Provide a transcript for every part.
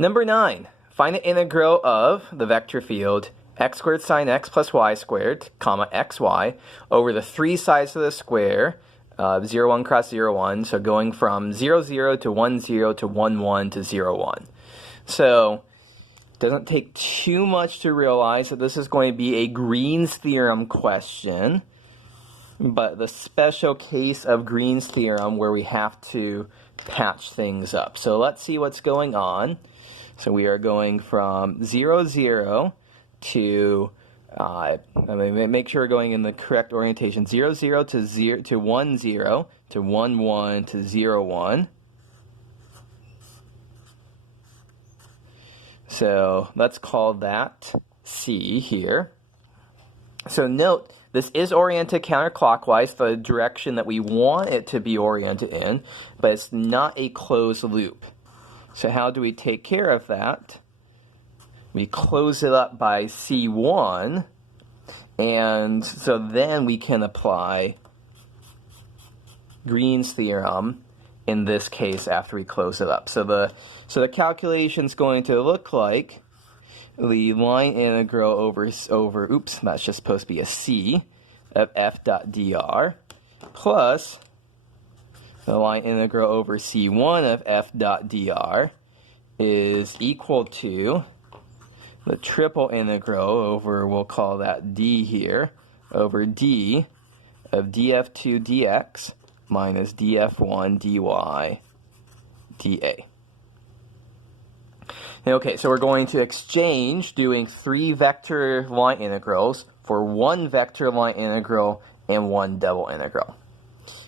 Number 9, find the integral of the vector field x squared sine x plus y squared, comma, xy, over the three sides of the square, 0, 1 cross 0, 1, so going from 0, 0 to 1, 0 to 1, 1 to 0, 1. So, it doesn't take too much to realize that this is going to be a Green's theorem question, but the special case of Green's theorem where we have to patch things up. So let's see what's going on. So we are going from 0, 0 to, make sure we're going in the correct orientation, 0, 0 to 0 to 1, 0 to 1, 1 to 0, 1. So let's call that C here. So note, this is oriented counterclockwise, the direction that we want it to be oriented in, but it's not a closed loop. So how do we take care of that? We close it up by C1, and so then we can apply Green's theorem in this case after we close it up. So the calculation is going to look like the line integral over, oops, that's just supposed to be a C of f dot dr plus the line integral over C1 of f dot dr is equal to the triple integral over, we'll call that d here, over d of df2 dx minus df1 dy dA. Okay, so we're going to exchange doing 3 vector line integrals for 1 vector line integral and 1 double integral.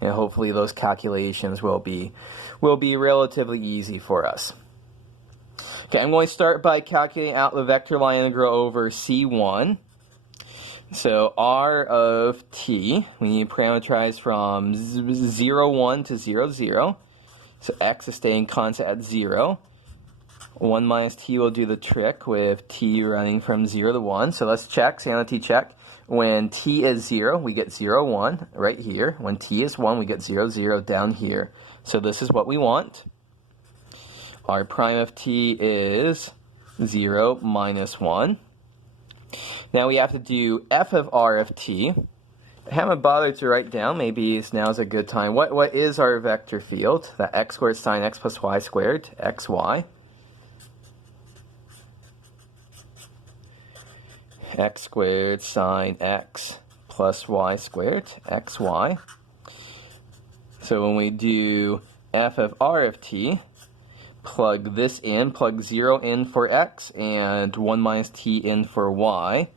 And hopefully those calculations will be relatively easy for us. Okay, I'm going to start by calculating out the vector line integral over C1. So R of t, we need to parameterize from 0, 1 to 0, 0. So x is staying constant at 0. 1 minus t will do the trick with t running from 0 to 1. So let's check, sanity check. When t is 0, we get 0, 1 right here. When t is 1, we get 0, 0 down here. So this is what we want. R prime of t is 0 minus 1. Now we have to do f of r of t. I haven't bothered to write down. Maybe now's a good time. What is our vector field? That x squared sine x plus y squared, xy. X squared sine x plus y squared, xy. So when we do f of r of t, plug this in, plug 0 in for x and 1 minus t in for y.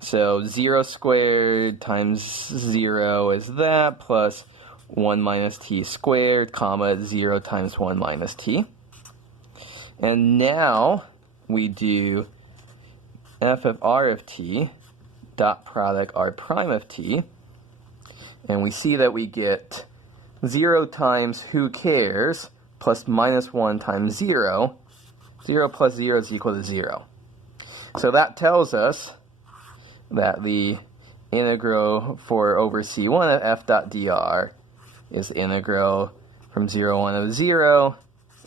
So 0 squared times 0 is that, plus 1 minus t squared, comma, 0 times 1 minus t. And now we do f of r of t dot product r prime of t, and we see that we get 0 times who cares plus minus 1 times 0. 0 plus 0 is equal to 0. So that tells us that the integral for over C1 of f dot dr is the integral from 0, 1 of 0,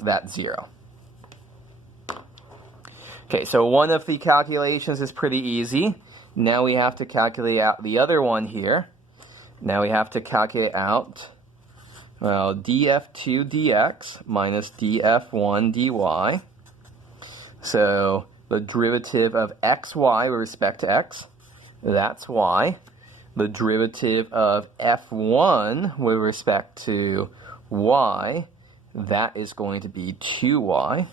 that's 0. Okay, so one of the calculations is pretty easy. Now we have to calculate out the other one here. Now we have to calculate out, well, df2 dx minus df1 dy. So the derivative of xy with respect to x, that's y. The derivative of f1 with respect to y, that is going to be 2y.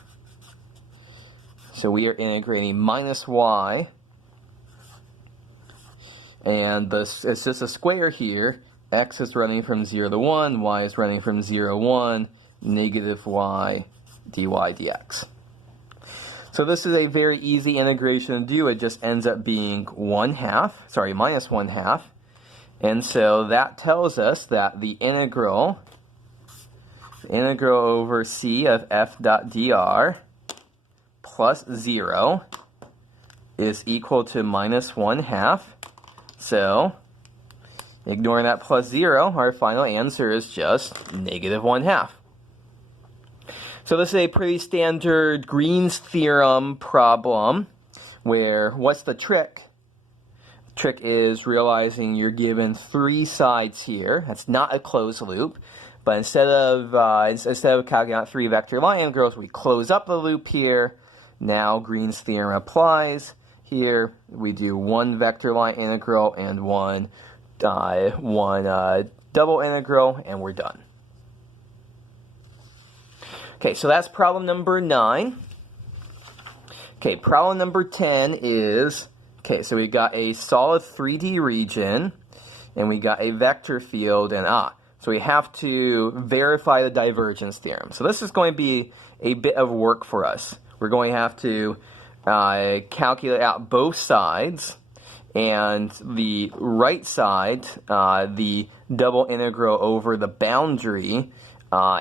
So we are integrating minus y, and it's just a square here. X is running from 0 to 1, y is running from 0 to 1, negative y dy dx. So this is a very easy integration to do. It just ends up being minus 1/2. And so that tells us that the integral over c of f dot dr plus 0 is equal to minus 1/2. So, ignoring that plus 0, our final answer is just negative 1/2. So this is a pretty standard Green's theorem problem where what's the trick? The trick is realizing you're given three sides here. That's not a closed loop, but instead of calculating out three vector line integrals, we close up the loop here. Now Green's theorem applies. Here we do one vector line integral and one double integral, and we're done. Okay, so that's problem number 9. Okay, problem number 10 is, okay, so we got a solid 3D region, and we got a vector field, and so we have to verify the divergence theorem. So this is going to be a bit of work for us. We're going to have to calculate out both sides, and the right side, the double integral over the boundary,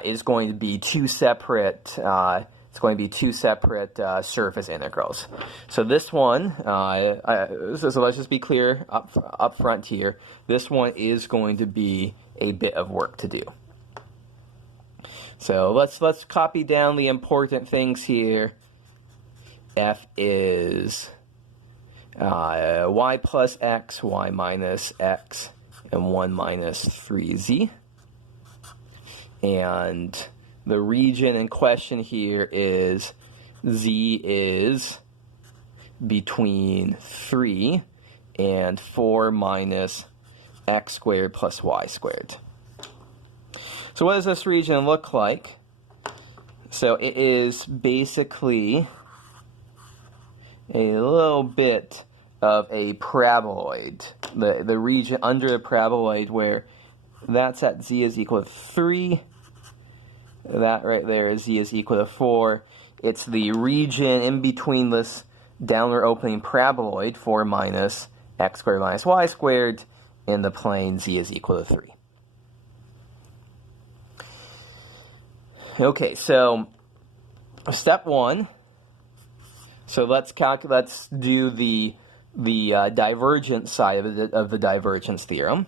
is going to be two separate. It's going to be two separate surface integrals. So this one, so let's just be clear up front here. This one is going to be a bit of work to do. So let's copy down the important things here. F is y plus x, y minus x, and 1 minus 3z. And the region in question here is z is between 3 and 4 minus x squared plus y squared. So what does this region look like? So it is basically a little bit of a paraboloid, the region under the paraboloid where that's at z is equal to 3, that right there is z is equal to 4. It's the region in between this downward opening paraboloid, 4 minus x squared minus y squared, in the plane z is equal to 3. Okay, so step 1. So let's do the divergence side of the divergence theorem.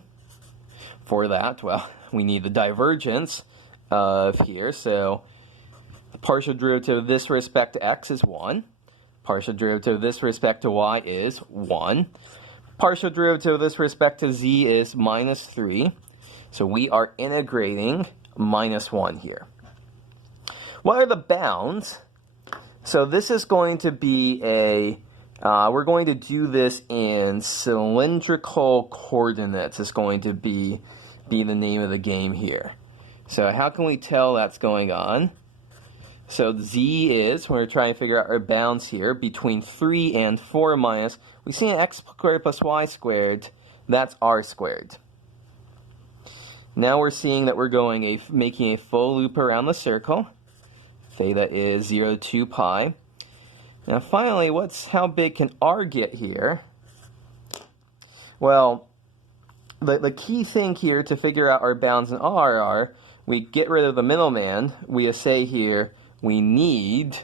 For that, well, we need the divergence of here. So the partial derivative of this with respect to x is 1. Partial derivative of this with respect to y is 1. Partial derivative of this with respect to z is minus 3. So we are integrating minus 1 here. What are the bounds? So this is going to be we're going to do this in cylindrical coordinates. It's going to be the name of the game here. So how can we tell that's going on? So z is, when we're trying to figure out our bounds here, between 3 and 4 minus, we see an x squared plus y squared, that's r squared. Now we're seeing that we're making a full loop around the circle. Theta is 0 to 2 pi. Now finally, how big can r get here? Well, the key thing here to figure out our bounds in r are, we get rid of the middleman. We say here we need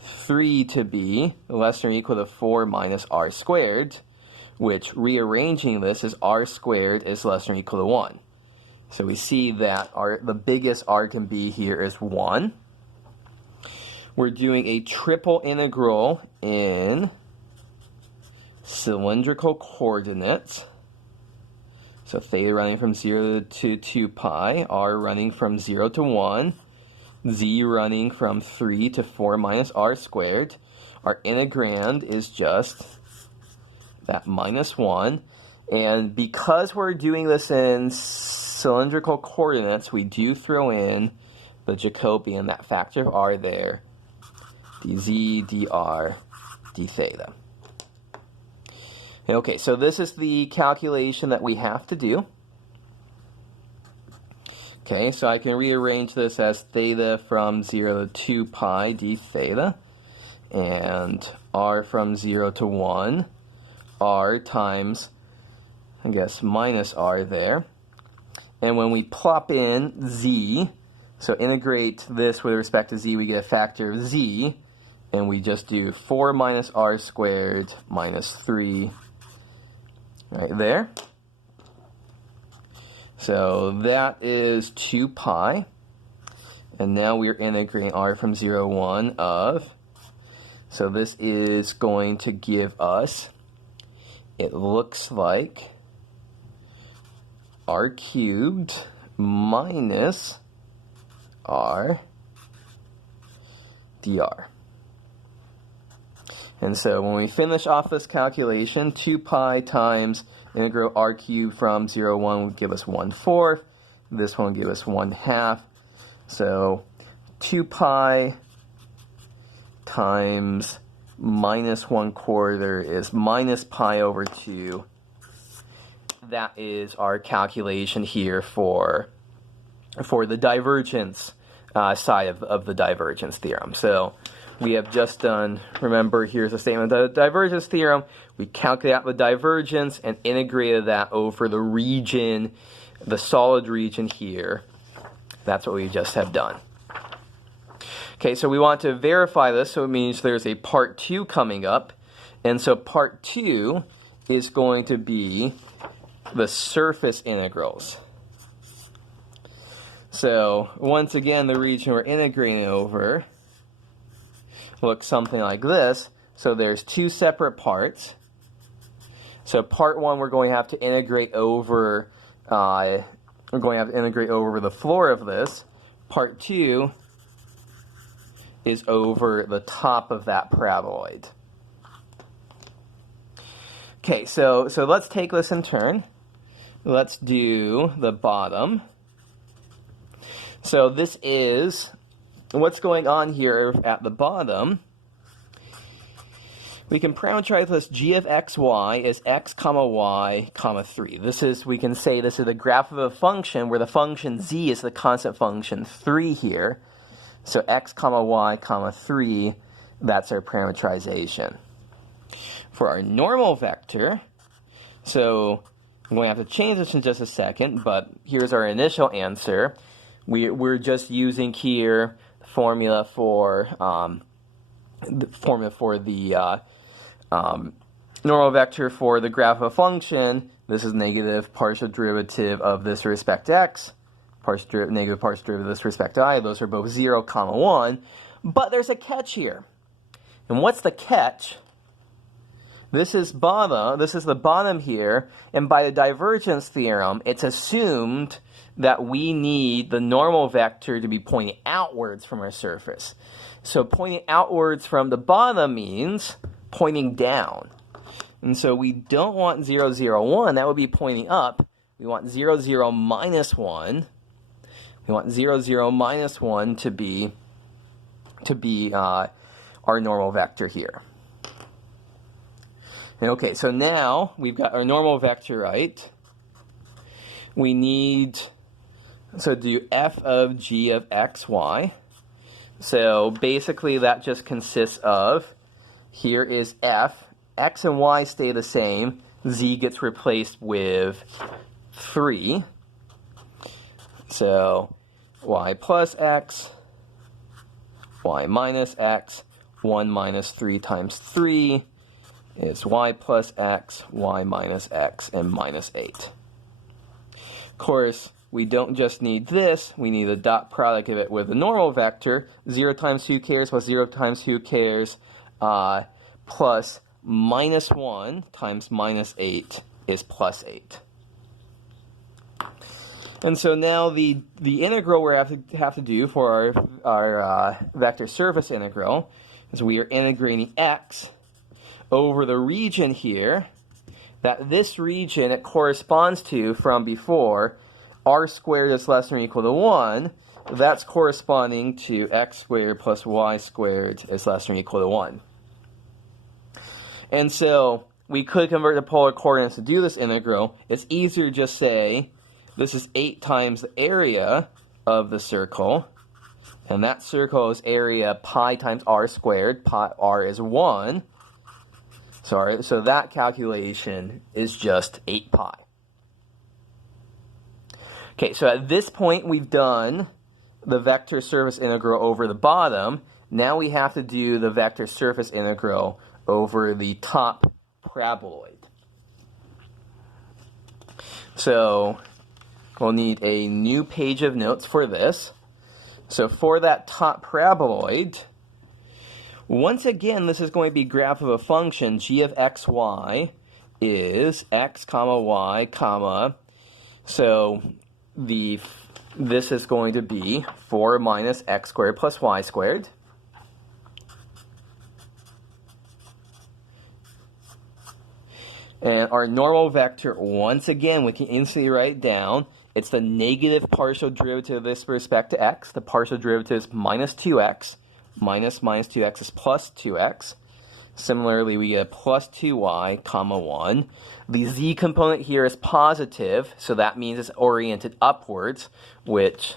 3 to be less than or equal to 4 minus r squared, which rearranging this is r squared is less than or equal to 1. So we see that the biggest r can be here is 1. We're doing a triple integral in cylindrical coordinates. So theta running from 0 to 2 pi, r running from 0 to 1, z running from 3 to 4 minus r squared. Our integrand is just that minus 1. And because we're doing this in cylindrical coordinates, we do throw in the Jacobian, that factor of r there, dz, dr, d theta. Okay, so this is the calculation that we have to do. Okay, so I can rearrange this as theta from 0 to 2 pi d theta, and r from 0 to 1, r times, I guess, minus r there. And when we plop in z, so integrate this with respect to z, we get a factor of z, and we just do 4 minus r squared minus 3 right there. So that is 2 pi. And now we're integrating r from 0, 1 of, so this is going to give us, it looks like, r cubed minus r dr. And so when we finish off this calculation, 2 pi times integral r cubed from 0, 1 would give us 1/4. This one would give us 1/2. So 2 pi times minus 1/4 is minus pi over 2. That is our calculation here for the divergence side of the divergence theorem. So we have just done, remember, here's a statement of the divergence theorem. We calculate out the divergence and integrated that over the region, the solid region here. That's what we just have done. Okay, so we want to verify this, so it means there's a part 2 coming up. And so part 2 is going to be the surface integrals. So once again, the region we're integrating over looks something like this. So there's 2 separate parts. So part 1 we're going to have to integrate over the floor of this. Part 2 is over the top of that paraboloid. Okay, so let's take this in turn. Let's do the bottom. So this is what's going on here at the bottom. We can parameterize this g of xy as x comma y comma 3. This is, we can say this is the graph of a function where the function z is the constant function 3 here. So x comma y comma 3, that's our parameterization. For our normal vector, so I'm going to have to change this in just a second, but here's our initial answer. We're just using here the formula for the normal vector for the graph of a function. This is negative partial derivative of this with respect to x, negative partial derivative of this with respect to I. Those are both 0, 1. But there's a catch here. And what's the catch? This is the bottom here, and by the divergence theorem, it's assumed that we need the normal vector to be pointing outwards from our surface. So pointing outwards from the bottom means pointing down. And so we don't want 0, 0, 1. That would be pointing up. We want 0, 0, minus 1. We want 0, 0, minus 1 to be our normal vector here. Okay, so now we've got our normal vector right. We need, so do f of g of x, y. So basically that just consists of, here is f, x and y stay the same, z gets replaced with 3. So y plus x, y minus x, 1 minus 3 times 3 is y plus x, y minus x, and minus 8. Of course, we don't just need this, we need a dot product of it with the normal vector. 0 times who cares plus 0 times who cares plus minus 1 times minus 8 is plus 8. And so now the integral we have to do for our vector surface integral is we are integrating x over the region here, that this region it corresponds to from before, r squared is less than or equal to 1, that's corresponding to x squared plus y squared is less than or equal to 1. And so we could convert the polar coordinates to do this integral. It's easier to just say this is 8 times the area of the circle, and that circle is area pi times r squared. Pi, r is 1. So that calculation is just 8 pi. Okay, so at this point we've done the vector surface integral over the bottom. Now we have to do the vector surface integral over the top paraboloid. So we'll need a new page of notes for this. So for that top paraboloid, once again, this is going to be graph of a function. G of xy is x comma y comma. So this is going to be 4 minus x squared plus y squared. And our normal vector, once again, we can instantly write down. It's the negative partial derivative with respect to x. The partial derivative is minus 2x. Minus 2x is plus 2x. Similarly, we get plus 2y, comma 1. The z component here is positive, so that means it's oriented upwards, which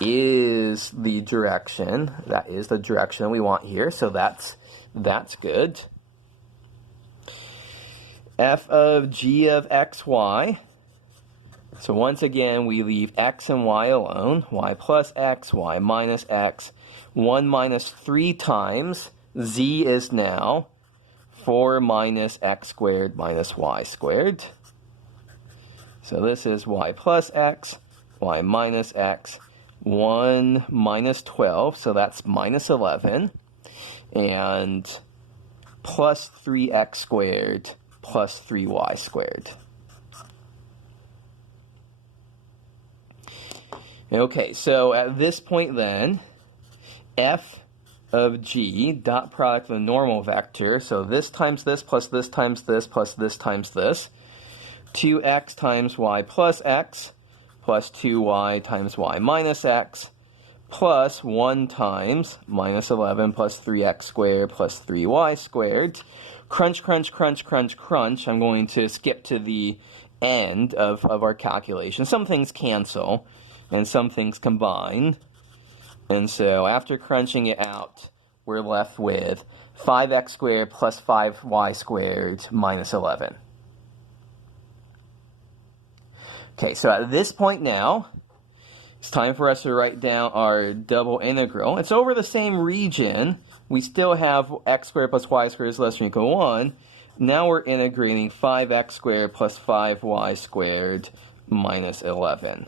is the direction. That is the direction we want here, so that's good. F of g of xy. So once again, we leave x and y alone. Y plus x, y minus x. 1 minus 3 times z is now 4 minus x squared minus y squared. So this is y plus x, y minus x. 1 minus 12, so that's minus 11. And plus 3x squared plus 3y squared. Okay, so at this point then, f of g, dot product of the normal vector, so this times this plus this times this plus this times this, 2x times y plus x plus 2y times y minus x plus 1 times minus 11 plus 3x squared plus 3y squared. Crunch, crunch, crunch, crunch, crunch. I'm going to skip to the end of our calculation. Some things cancel and some things combine. And so after crunching it out, we're left with 5x squared plus 5y squared minus 11. Okay, so at this point now, it's time for us to write down our double integral. It's over the same region. We still have x squared plus y squared is less than or equal to 1. Now we're integrating 5x squared plus 5y squared minus 11.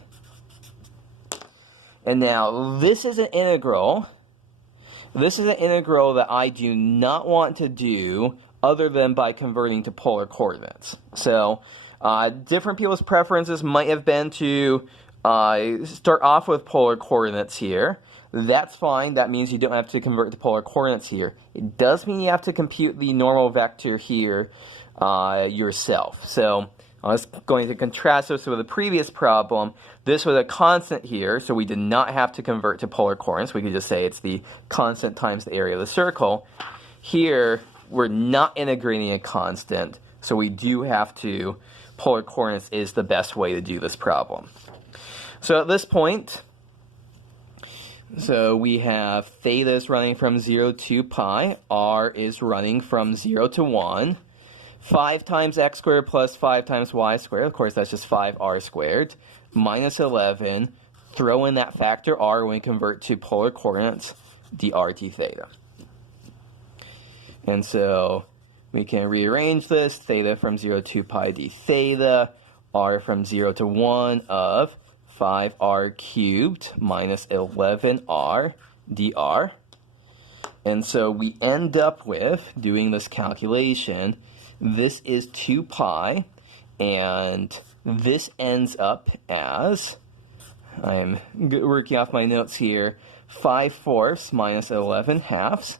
And now this is an integral. This is an integral that I do not want to do other than by converting to polar coordinates. So different people's preferences might have been to start off with polar coordinates here. That's fine. That means you don't have to convert to polar coordinates here. It does mean you have to compute the normal vector here yourself. So I was going to contrast this with the previous problem. This was a constant here, so we did not have to convert to polar coordinates. We could just say it's the constant times the area of the circle. Here, we're not integrating a constant, so we do have to. Polar coordinates is the best way to do this problem. So at this point, so we have theta is running from 0 to pi. R is running from 0 to 1. 5 times x squared plus 5 times y squared. Of course, that's just 5r squared. Minus 11. Throw in that factor r when we convert to polar coordinates, drt theta. And so we can rearrange this. Theta from 0 to pi d theta. R from 0 to 1 of 5r cubed minus 11r dr. And so we end up with, doing this calculation, this is 2 pi, and this ends up as, I'm working off my notes here, 5/4 minus 11/2.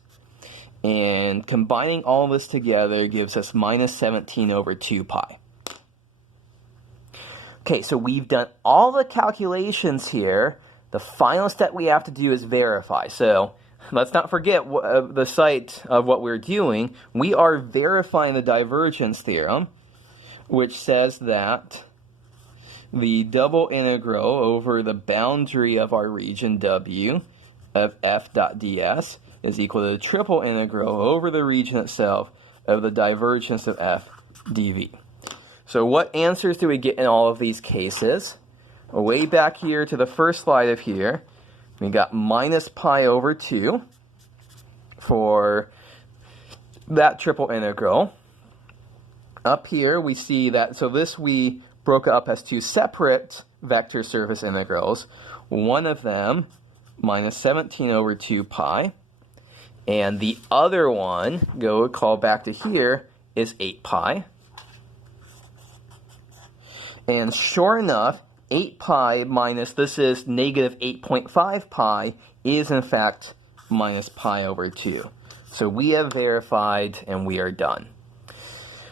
And combining all this together gives us minus 17 over 2 pi. Okay, so we've done all the calculations here. The final step we have to do is verify. So let's not forget the site of what we're doing. We are verifying the divergence theorem, which says that the double integral over the boundary of our region W of f dot ds is equal to the triple integral over the region itself of the divergence of f dv. So what answers do we get in all of these cases? Way back here to the first slide of here, we got minus pi over 2 for that triple integral. Up here we see that, so this we broke up as two separate vector surface integrals. One of them minus 17 over 2 pi. And the other one, call back to here, is 8 pi. And sure enough, 8 pi minus, this is negative 8.5 pi, is in fact minus pi over 2. So we have verified and we are done.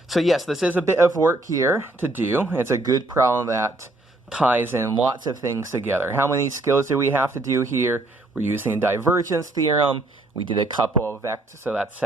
So yes, this is a bit of work here to do. It's a good problem that ties in lots of things together. How many skills do we have to do here? We're using the divergence theorem. We did a couple of vectors, so that's